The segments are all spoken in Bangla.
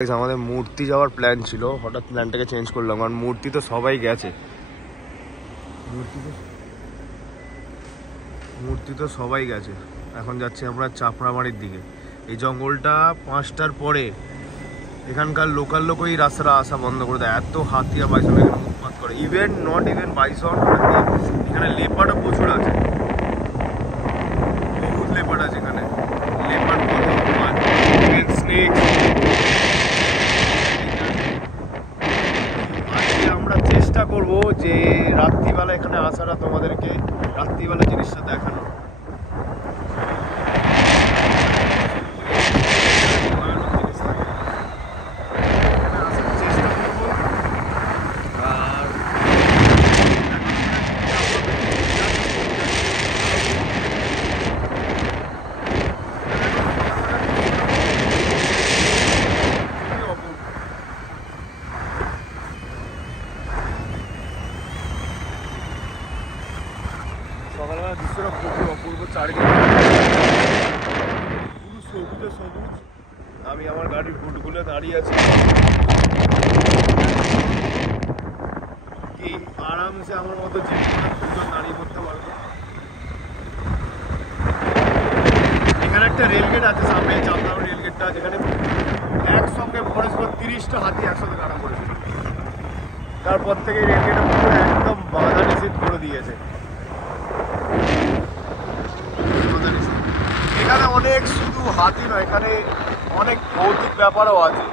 আমাদের মূর্তি যাওয়ার প্ল্যান ছিল, হঠাৎ প্ল্যানটাকে চেঞ্জ করলাম কারণ মূর্তি তো সবাই গেছে। মূর্তি তো সবাই গেছে। এখন যাচ্ছি আমরা চাপড়ামারির দিকে। এই জঙ্গলটা 5টার পরে এখানকার লোকাল লোক ওই রাস্তাটা আসা বন্ধ করে দেয়। এত হাতি আর বাইসন এখানে উৎপাত করে। ইভেন নট ইভেন বাইসন, এখানে লেপার্ডও প্রচুর আছে, বহুত লেপার্ড আছে এখানে। Leopard snake. আমরা চেষ্টা করব যে রাত্রিবেলা এখানে আসাটা, তোমাদেরকে রাত্রিবেলা জিনিসটা দেখানো। সকালবেলা দৃশ্যটা খুবই অপূর্ব, চারিদিকে পুরো সবুজে সবুজ। আমি আমার গাড়ির বুটগুলো দাঁড়িয়ে আছি, কি আরামসে আমার মতো যে দুজন দাঁড়িয়ে করতে পারবো। এখানে একটা রেলগেট আছে সামনে, চাপড়ামারি রেলগেটটা, যেখানে একসঙ্গে পরস্পর 30টা হাতি একসাথে কাটা পড়েছিল। তারপর থেকে রেলগেটটা পুরো একদম বাধা নিষেধ করে দিয়েছে। এখানে অনেক শুধু হাতি নয়, এখানে অনেক ভৌতিক ব্যাপারও আছে,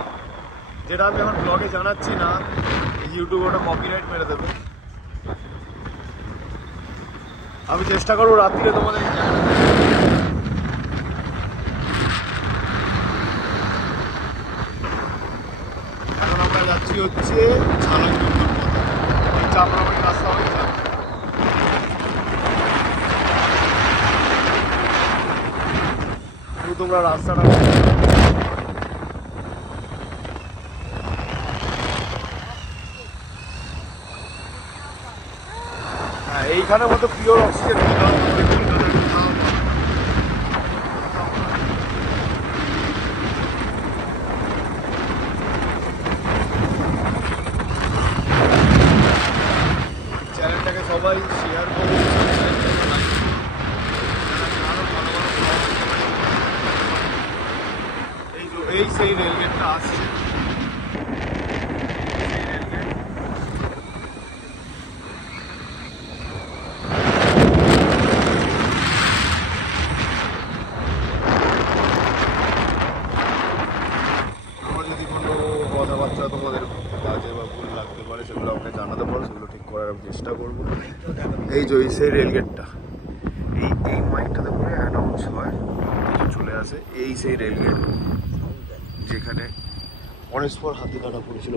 যেটা আমি এখন ব্লগে জানাচ্ছি না, ইউটিউবে ওটা কপিরাইট মেরে দেবে। আমি চেষ্টা করবো রাত্রিরে তোমাদের। এখন আমরা যাচ্ছি হচ্ছে ঝালনজঙ্গল পথে, ওই চাপড়ামারি রাস্তা হয়ে যায়। তোমরা রাস্তাটা এইখানের মতো পিওর অক্সিজেন চ্যানেলটাকে সবাই শেয়ার করুন। এই সেই রেলগেটটা আসছে, যদি কোনো কথাবার্তা তোমাদের বাজে বা ভুল লাগতে পারে সেগুলো আমাকে জানাতে পারো, সেগুলো ঠিক করার আমি চেষ্টা করবো। এই যে সেই রেলগেটটা, এই মাইকটাতে করে অ্যানাউন্স হয়, চলে আসে। এই সেই রেলগেট যেখানে পরস্পর হাতি কাটা পড়েছিল,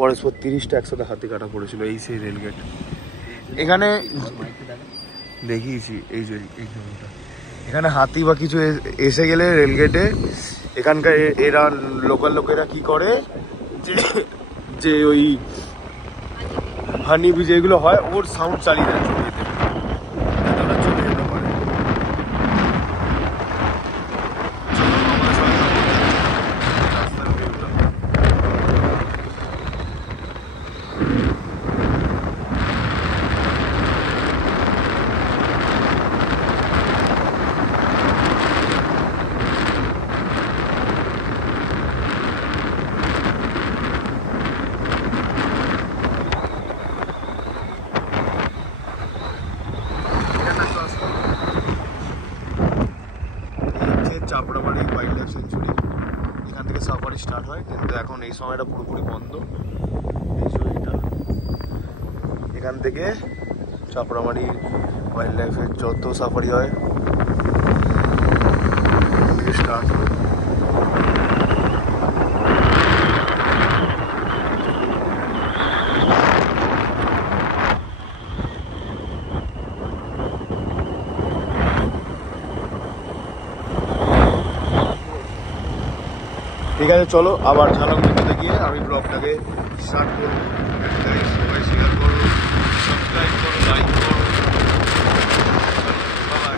পরস্পর 30টা একসাথে হাতি কাটা পড়েছিল। এই সেই রেলগেট এখানে দেখিয়েছি। এই যে এই জমিটা, এখানে হাতি বা কিছু এসে গেলে রেলগেটে এখানকার এরা লোকাল লোকেরা কি করে, যে ওই হানি বি যেগুলো হয় ওর সাউন্ড চালিয়ে দেয় চলে যেতে, ওরা চলে যেতে পারে। চাপড়ামারি ওয়াইল্ড লাইফ সেঞ্চুরি, এখান থেকে সাফারি স্টার্ট হয়, কিন্তু এখন এই সময়টা পুরোপুরি বন্ধ। এই সময়টা এখান থেকে চাপড়ামারি ওয়াইল্ড লাইফের যত সাফারি হয় এখান থেকে স্টার্ট হয়। ঠিক আছে, চলো আবার ঝালনজঙ্গলে গিয়ে আমি ব্লগটাকে স্টার্ট করবো। সবাই শেয়ার করো, সাবস্ক্রাইব করো, লাইক করো। বাই।